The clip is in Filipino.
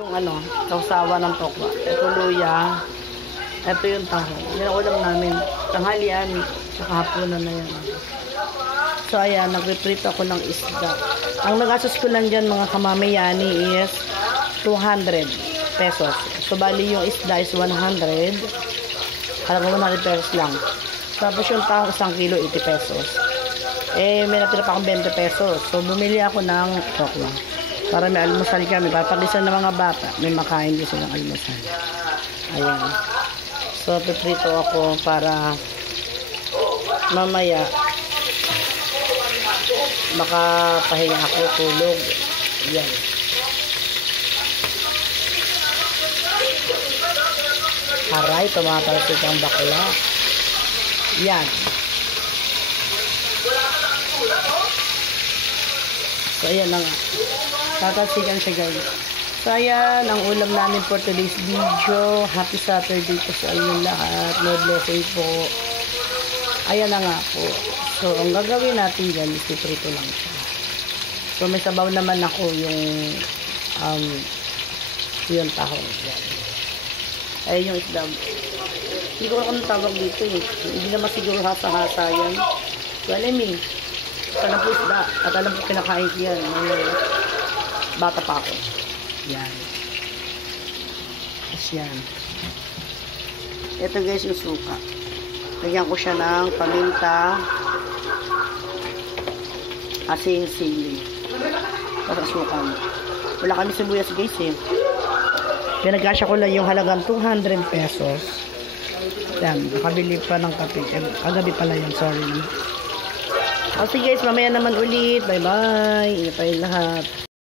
Yung kausawa ng tokwa. Ito luya. Ito yung taho. Yan ang ulam namin. Tanghalian. Saka hapunan na yan. So ayan, nagre-prito ako ng isda. Ang nagastos ko lang dyan mga kamamayani is 200 pesos. So bali yung isda is 100. Halagang 100 pesos lang. Tapos yung taho 1 kilo 80 pesos. Eh may natira pa akong 20 pesos. So bumili ako ng tokwa. Para may almusal kami. Papagisan ng mga bata. May makain din silang almusal. Ayan. So, piprito ako para mamaya makapahinga ako tulog. Ayan. Aray, tumatalsik ang bakla. Ayan. So, ayan na nga. Tatalsikan siya guys. So ayan, ang ulam namin for today's video. Happy Saturday po sa inyo lahat. Lord blessing po. Ayan na nga po. So ang gagawin natin dyan is piprito lang siya. So may sabaw naman ako yung tahong. Ay yung isda. Hindi ko alam tawag dito eh. Hindi naman siguro hasa-hasa yan. So alam eh. Sana po isda. At alam ko kinakain ko yan. Bata pa ako. Yan. Tapos yan. Ito guys yung suka. Lagyan ko siya ng paminta, asin, sili. Tapos suka mo. Wala kami sibuyas guys eh. Pinagkasya ko lang yung halagang 200 pesos. Yan. Nakabili pa ng kape. Kagabi pala yan. Sorry. Okay guys, mamaya naman ulit. Bye bye. Ingat tayo lahat.